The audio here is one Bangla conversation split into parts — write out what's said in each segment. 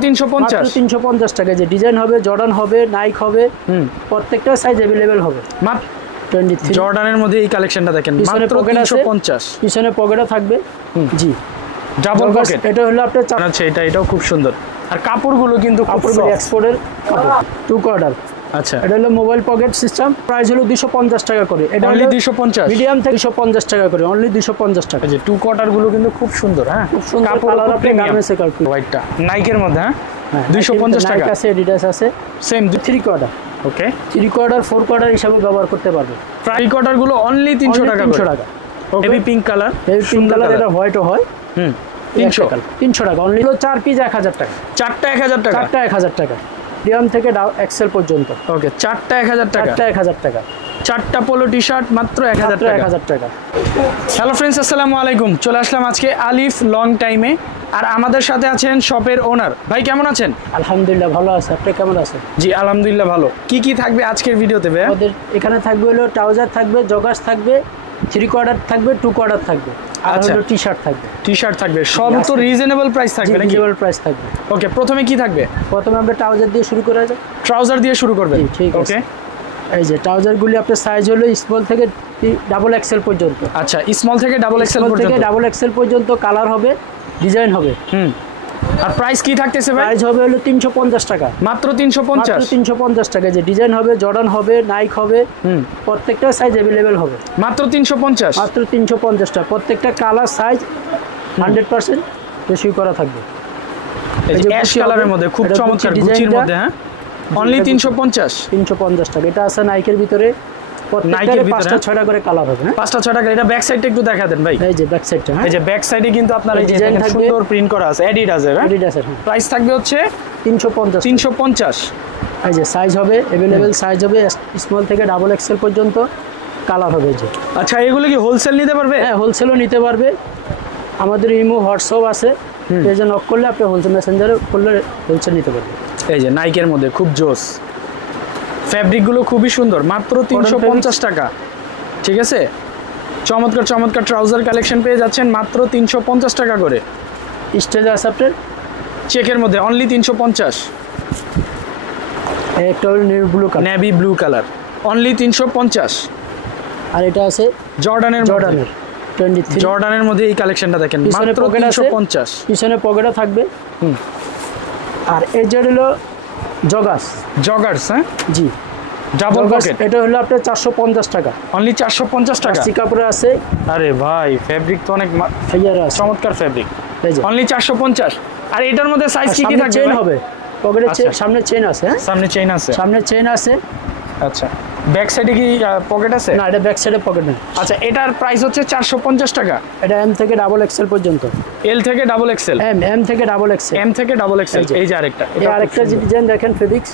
350 350 টাকা। যে ডিজাইন হবে, জর্ডান হবে, নাইক হবে, প্রত্যেকটা সাইজ अवेलेबल হবে। মাত্র 23 জর্ডানের মধ্যে এই কালেকশনটা দেখেন মাত্র 350। পিছনে পকেটও থাকবে। জি, ডাবল পকেট। এটা হলো আপনার আচ্ছা, এটাও খুব সুন্দর। আর কাপড়গুলো কিন্তু কাপড়গুলো এক্সপোর্টের কাপড়, টু কোয়ার্টার। আচ্ছা, এটা হলো মোবাইল পকেট সিস্টেম। প্রাইস হলো 250 টাকা করে। এটা অনলি 250। মিডিয়াম থেকে 250 টাকা করে, অনলি 250 টাকা। এই যে টু কোয়ার্টার গুলো কিন্তু খুব সুন্দর। হ্যাঁ, খুব সুন্দর কাপড় কালার আপনি গার্মেন্টসে কাপড়। হোয়াইটটা নাইকের মধ্যে। হ্যাঁ, 250 টাকা। নাইক আছে, এডিডাস আছে, সেম 3 কোয়ার্টার। ওকে, 3 কোয়ার্টার 4 কোয়ার্টার হিসাবে ব্যবহার করতে পারবে। প্রাইস কোয়ার্টার গুলো অনলি 300 টাকা। 300 টাকা। Heavy pink colour, heavy pink colour, এটা হোয়াইটও হয়। 300 টাকা। অনলি 4 পিস 1000 টাকা। চারটা 1000 টাকা। চারটা 1000 টাকা, মিডিয়াম থেকে এক্সেল পর্যন্ত। ওকে, চারটা 1000 টাকা। চারটা 1000 টাকা। চারটা পোলো টি শার্ট মাত্র 1000 টাকা। 1000 টাকা। হ্যালো ফ্রেন্ডস, আসসালামু আলাইকুম। চলে আসলাম আজকে আলিফ লং টাইমে, আর আমাদের সাথে আছেন শপের ওনার। ভাই কেমন আছেন? আলহামদুলিল্লাহ ভালো আছে, আপনি কেমন আছেন? জি আলহামদুলিল্লাহ ভালো। কি কি থাকবে আজকের ভিডিওতে ভাই? আমাদের এখানে থাকবে হলো ট্রাউজার থাকবে, জগার্স থাকবে, 3 কোয়ার্টার থাকবে, 2 কোয়ার্টার থাকবে, আর হলো টি শার্ট থাকবে। টি শার্ট থাকবে, সব তো রিজনেবল প্রাইস থাকবে নাকি? রিজনেবল প্রাইস থাকবে। ওকে, প্রথমে কি থাকবে? প্রথমে আমরা ট্রাউজার দিয়ে শুরু করা যাক। ট্রাউজার দিয়ে শুরু করবেন? জি, ঠিক আছে। ওকে, এই যে ট্রাউজারগুলি আপনার সাইজ হলো স্মল থেকে ডাবল এক্সেল পর্যন্ত। আচ্ছা, স্মল থেকে ডাবল এক্সেল পর্যন্ত। থেকে ডাবল এক্সেল পর্যন্ত কালার হবে, ডিজাইন হবে। আর প্রাইস কি থাকতেছে ভাই? প্রাইস হবে হলো 350 টাকা। মাত্র 350। 350 টাকা। যে ডিজাইন হবে, জর্ডান হবে, নাইক হবে, প্রত্যেকটা সাইজ अवेलेबल হবে। মাত্র 350। মাত্র 350 টাকা। প্রত্যেকটা কালার সাইজ 100% রেশিও করা থাকবে। এই যে অ্যাশ কালারের মধ্যে খুব চমৎকার গুচির মধ্যে। হ্যাঁ, অনলি 350। 350 টাকা। এটা আছে নাইকের ভিতরে, প্রত্যেকটারে 5টা 6টা করে কালার হবে। হ্যাঁ, 5টা 6টা। এটা ব্যাক সাইডটা একটু দেখা দেন ভাই। এই যে ব্যাক সাইডটা। এই যে ব্যাক সাইডে কিন্তু আপনার এই যে সুন্দর প্রিন্ট করা আছে অ্যাডিডাসের। অ্যাডিডাসের প্রাইস থাকবে হচ্ছে 350। 350। এই যে সাইজ হবে, अवेलेबल সাইজ হবে স্মল থেকে ডাবল এক্সেল পর্যন্ত, কালার হবে। যে আচ্ছা, এগুলো কি হোলসেল নিতে পারবে? হ্যাঁ, হোলসেলও নিতে পারবে। আমাদের ইমো হোয়াটসঅ্যাপ আছে, পেজে নক করলে আপনি হোলসেল মেসেঞ্জারে করলে হোলসেল নিতে পারবেন। এই যে নাইকের মধ্যে খুব জোস, ফ্যাব্রিকগুলো খুবই সুন্দর। মাত্র 350 টাকা। ঠিক আছে, চমৎকার চমৎকার ট্রাউজার কালেকশন পেয়ে যাচ্ছেন মাত্র 350 টাকা করে। স্টেজ আছে আপনার চেকের মধ্যে অনলি 350। একটা হলো navy blue colour, navy blue colour, only 350। আর এটা আছে জর্ডানের 23। জর্ডানের মধ্যে এই কালেকশনটা দেখেন মাত্র 350। পিছনে পকেটও থাকবে। আর এই যে হলো জগার্স। হ্যাঁ, জি, ডাবল পকেট। এটা হলো আপনার 450 টাকা। অনলি 450 টাকা। সি কাপড়ে আছে। আরে ভাই, ফ্যাব্রিক তো অনেক চমৎকার ফ্যাব্রিক। এই যে অনলি 450। আর এটার মধ্যে সাইজ কি কি থাকবে? চেইন হবে, পকেটে সামনে চেইন আছে। হ্যাঁ, সামনে চেইন আছে। সামনে চেইন আছে। আচ্ছা, ব্যাক সাইডে কি পকেট আছে? না, এটা ব্যাক সাইডে পকেট নেই। আচ্ছা, এটার প্রাইস হচ্ছে 450 টাকা। এটা এম থেকে ডাবল এক্সেল পর্যন্ত। এল থেকে ডাবল এক্সেল। এম থেকে ডাবল এক্সেল। এম থেকে ডাবল এক্সেল। এই যে আরেকটা, এটা আরেকটা ডিজাইন দেখেন, ফেব্রিক্স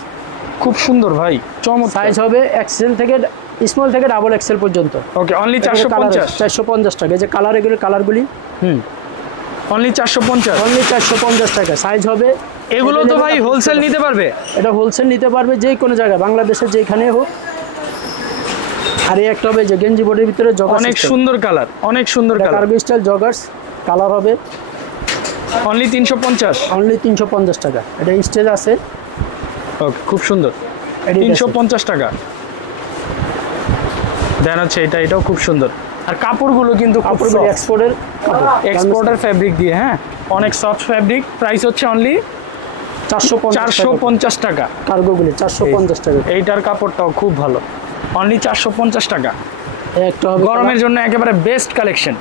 খুব সুন্দর ভাই, চমৎকার। সাইজ হবে এক্সেল থেকে স্মল থেকে ডাবল এক্সেল পর্যন্ত। ওকে, অনলি 450। 450 টাকা। এই যে কালার, এগুলো কালারগুলি অনলি 450। অনলি 450 টাকা। সাইজ হবে। এগুলো তো ভাই হোলসেল নিতে পারবে? এটা হোলসেল নিতে পারবে যে কোনো জায়গায়, বাংলাদেশের যেখানে হোক। আর এই একটা হবে যে গেঞ্জি বডির ভিতরে জগার্স, অনেক সুন্দর কালার, অনেক সুন্দর কালার, কার্বি স্টাইল জগার্স কালার হবে। অনলি 350। অনলি 350 টাকা। এটা স্টেজ আছে। ওকে, খুব সুন্দর। 350 টাকা দেন হচ্ছে। এটাও খুব সুন্দর। আর কাপড়গুলো কিন্তু এক্সপোর্টের ফ্যাব্রিক দিয়ে। হ্যাঁ, অনেক সফট ফ্যাব্রিক। প্রাইস হচ্ছে অনলি 450 টাকা। কার্গোগুলি 450 টাকা। এইটার কাপড়টাও খুব ভালো, অনলি 450 টাকা। একটা হবে গরমের জন্য একেবারে বেস্ট কালেকশন,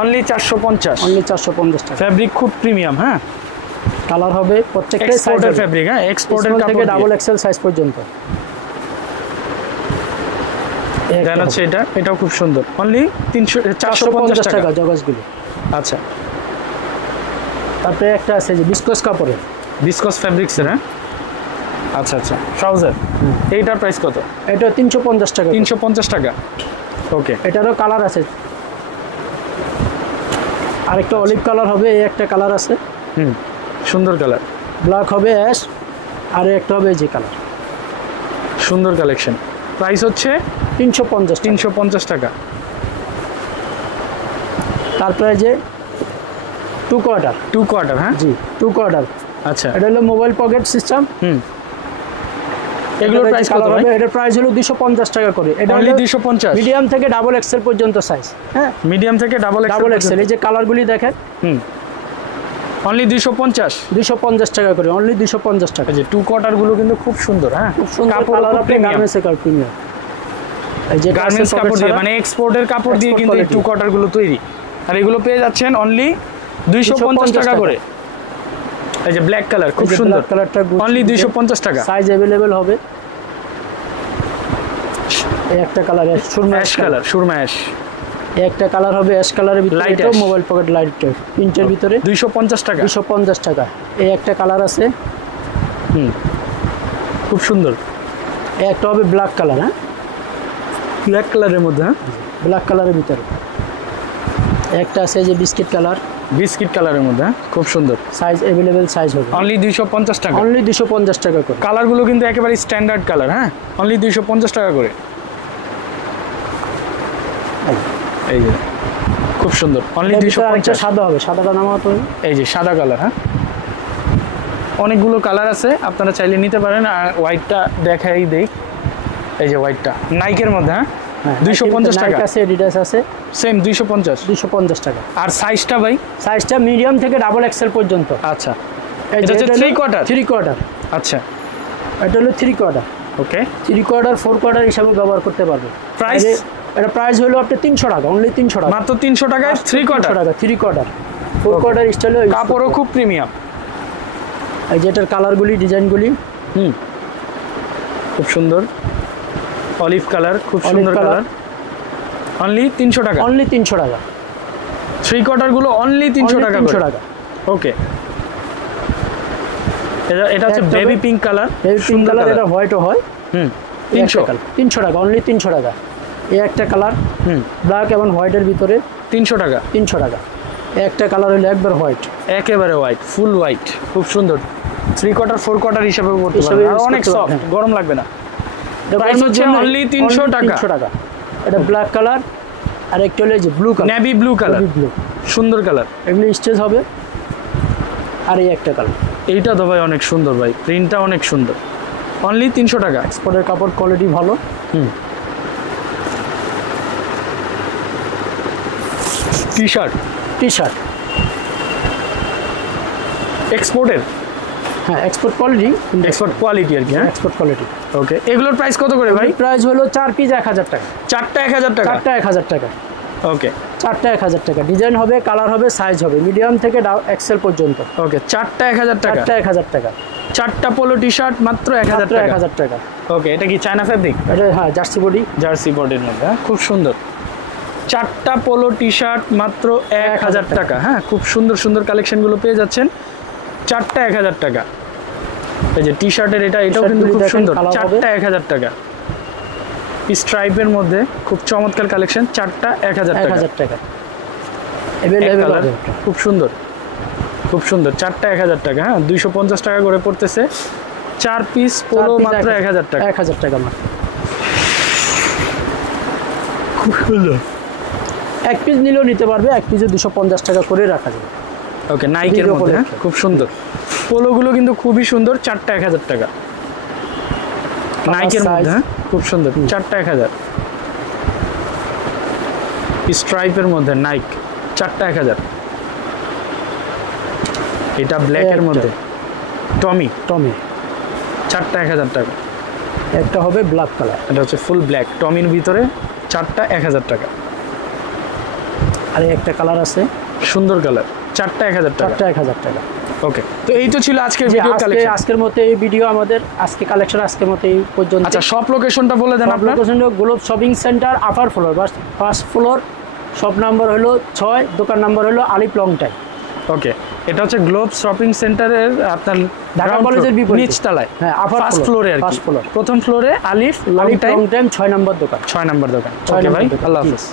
অনলি 450। অনলি 450 টাকা। ফ্যাব্রিক খুব প্রিমিয়াম। হ্যাঁ, কালার হবে প্রত্যেকটা এক্সপোর্টের ফ্যাব্রিক। হ্যাঁ, এক্সপোর্টের থেকে ডাবল এক্সেল সাইজ পর্যন্ত। দেন হচ্ছে এটাও খুব সুন্দর, অনলি 450 টাকা জগার্সগুলি। আচ্ছা, তারপরে একটা আছে যে বিস্কস কাপড়ের, বিস্কস ফ্যাব্রিক্সের। হ্যাঁ, আচ্ছা আচ্ছা, ট্রাউজার। এইটার প্রাইস কত? এটা 350 টাকা। 350 টাকা। ওকে, এটারও কালার আছে। আরেকটা অলিভ কালার হবে, এই একটা কালার আছে। সুন্দর কালার। ব্ল্যাক হবে, অ্যাশ। আর একটা হবে যে কালার। সুন্দর কালেকশন। প্রাইস হচ্ছে 350 টাকা। তারপরে যে টু কোয়ার্টার। হ্যাঁ, জি, টু কোয়ার্টার আচ্ছা এটা হলো মোবাইল পকেট সিস্টেম। এগুলোর প্রাইস কত ভাই? এটার প্রাইস হলো 250 টাকা করে। এটা অনলি 250, মিডিয়াম থেকে ডাবল এক্সেল পর্যন্ত সাইজ। হ্যাঁ, মিডিয়াম থেকে ডাবল এক্সেল। এই যে কালারগুলি দেখেন, অনলি 250 টাকা করে, অনলি 250 টাকা। এই যে টু কোয়ার্টার গুলো কিন্তু খুব সুন্দর। হ্যাঁ, খুব সুন্দর কালার, আপনি গার্মেন্টস এর প্রিমিয়াম। এই যে গার্মেন্টস কাপড় দিয়ে, মানে এক্সপোর্টের কাপড় দিয়ে কিন্তু এই টু কোয়ার্টার গুলো তৈরি। আর এগুলো পেয়ে যাচ্ছেন অনলি 250 টাকা করে। এই যে ব্ল্যাক কালার খুব সুন্দর, কালারটা অনলি 250 টাকা। সাইজ अवेलेबल হবে। এই একটা colour Surma ash colour, Surma ash. একটা কালার হবে অ্যাশ কালারের ভিতরে, লাইট এটা মোবাইল পকেট লাইট প্রিন্টের ভিতরে 250 টাকা। 250 টাকা। এই একটা কালার আছে, খুব সুন্দর। এই একটা হবে ব্ল্যাক কালার। হ্যাঁ, ব্ল্যাক কালারের মধ্যে। হ্যাঁ, ব্ল্যাক কালারের ভিতরে একটা আছে যে বিস্কিট কালার, বিস্কিট কালারের মধ্যে। খুব সুন্দর, সাইজ अवेलेबल সাইজ হবে অনলি 250 টাকা। অনলি 250 টাকা করে। কালারগুলো কিন্তু একেবারে স্ট্যান্ডার্ড কালার। হ্যাঁ, অনলি 250 টাকা করে। এই যে খুব সুন্দর, অনলি 250। সাদা হবে, সাদাটা নামাতে হবে। এই যে সাদা কালার। হ্যাঁ, অনেকগুলো কালার আছে, আপনারা চাইলে নিতে পারেন। আর হোয়াইটটা দেখাই দেই। এই যে হোয়াইটটা নাইকের মধ্যে। হ্যাঁ, 250 টাকা আছে, এডিডাস আছে, সেম 250 টাকা। আর সাইজটা ভাই? সাইজটা মিডিয়াম থেকে ডাবল এক্সেল পর্যন্ত। আচ্ছা, এটা হচ্ছে 3 কোয়ার্টার। 3 কোয়ার্টার। আচ্ছা, এটা হলো 3 কোয়ার্টার। ওকে, 3 কোয়ার্টার 4 কোয়ার্টার হিসাবে ব্যবহার করতে পারবে। প্রাইস? এটা প্রাইস হলো আপনার 300 টাকা, অনলি 300 টাকা, মাত্র 300 টাকায় 3 কোয়ার্টার। 3 কোয়ার্টার 4 কোয়ার্টার স্টাইলে। কাপড়ও খুব প্রিমিয়াম। এই যে এটার কালারগুলি, ডিজাইনগুলি খুব সুন্দর। অলিভ কালার, খুব সুন্দর কালার। অনলি 300 টাকা, অনলি 300 টাকা। 3 কোয়ার্টার গুলো অনলি 300 টাকা। 300 টাকা। ওকে, এটা হচ্ছে baby pink colour. Baby pink colour, এটা হোয়াইটও হয়। 300 টাকা, অনলি 300 টাকা। এই একটা কালার ব্ল্যাক এবং হোয়াইটের ভিতরে 300 টাকা। 300 টাকা। একটা কালার হলো একবার হোয়াইট, একেবারে হোয়াইট, ফুল হোয়াইট, খুব সুন্দর। 3 কোয়ার্টার 4 কোয়ার্টার হিসেবে পড়তে পারবে, আর অনেক সফট, গরম লাগবে না। প্রাইস হচ্ছে অনলি 300 টাকা। এটা ব্ল্যাক কালার, আর একটা হলো যে blue colour, navy blue colour, blue সুন্দর কালার। এগুলো স্টেজ হবে। আর এই একটা কালার, এইটা তো ভাই অনেক সুন্দর ভাই, প্রিন্টটা অনেক সুন্দর। অনলি 300 টাকা। এক্সপোর্টের কাপড়, কোয়ালিটি ভালো। টি শার্ট এক্সপোর্টের। হ্যাঁ, এক্সপোর্ট কোয়ালিটি, এক্সপোর্ট কোয়ালিটি আর কি। হ্যাঁ, এক্সপোর্ট কোয়ালিটি। ওকে, এগুলোর প্রাইস কত করে ভাই? প্রাইস হলো 4 পিস 1000 টাকা। 4টা 1000 টাকা। 4টা 1000 টাকা। ওকে, 4টা 1000 টাকা। ডিজাইন হবে, কালার হবে, সাইজ হবে মিডিয়াম থেকে এক্সেল পর্যন্ত। ওকে, 4টা 1000 টাকা। 4টা 1000 টাকা। 4টা পোলো টি শার্ট মাত্র 1000 টাকা। 1000 টাকা। ওকে, এটা কি চায়না ফেব্রিক? এটা হ্যাঁ, জার্সি বডি, জার্সি বডির মধ্যে। হ্যাঁ, খুব সুন্দর। 4টা পোলো টি শার্ট মাত্র 1000 টাকা। হ্যাঁ, খুব সুন্দর সুন্দর কালেকশনগুলো পেয়ে যাচ্ছেন 4টা 1000 টাকা। এই যে টি শার্টের এটাও কিন্তু খুব সুন্দর। 4টা 1000 টাকা। স্ট্রাইপের মধ্যে খুব চমৎকার কালেকশন। 4টা 1000 টাকা। 1000 টাকা। খুব সুন্দর, খুব সুন্দর। 4টা 1000 টাকা। হ্যাঁ, 250 টাকা করে পড়তেছে। 4 পিস পোলো মাত্র 1000 টাকা। 1000 টাকা মাত্র। খুব সুন্দর। 1 পিস নিলেও নিতে পারবে, 1 পিসে 250 টাকা করে রাখা যাবে। ওকে, নাইকের মধ্যে। হ্যাঁ, খুব সুন্দর। পোলোগুলো কিন্তু খুবই সুন্দর। 4টা 1000 টাকা। নাইকের মধ্যে। হ্যাঁ, খুব সুন্দর। 4টা 1000। স্ট্রাইপের মধ্যে নাইক, 4টা 1000। এটা ব্ল্যাকের মধ্যে টমি, 4টা 1000 টাকা। একটা হবে ব্ল্যাক কালার, এটা হচ্ছে ফুল ব্ল্যাক টমির ভিতরে। 4টা 1000 টাকা। আর একটা কালার আছে সুন্দর কালার। 4টা 1000 টাকা। 4টা 1000 টাকা। ওকে, তো এই তো ছিল আজকের ভিডিও কালেকশন। আজকের মতো এই ভিডিও আমাদের আজকে কালেকশন আজকের মতো এই পর্যন্ত। আচ্ছা, সব লোকেশনটা বলে দেন আপনার। লোকেশন হলো globe shopping centre, upper floor, first floor. Shop number হলো 6, দোকান নাম্বার হলো আলিফ লং টাইম। ওকে, এটা হচ্ছে গ্লোব শপিং সেন্টারের আপনার ঢাকা কলেজের বিপরীতে নিচতলায়। হ্যাঁ, ফার্স্ট ফ্লোরে আর কি। প্রথম ফ্লোরে আলিফ লং টাইম 6 নম্বর দোকান। 6 নম্বর দোকান। ওকে ভাই, আল্লাহ হাফেজ।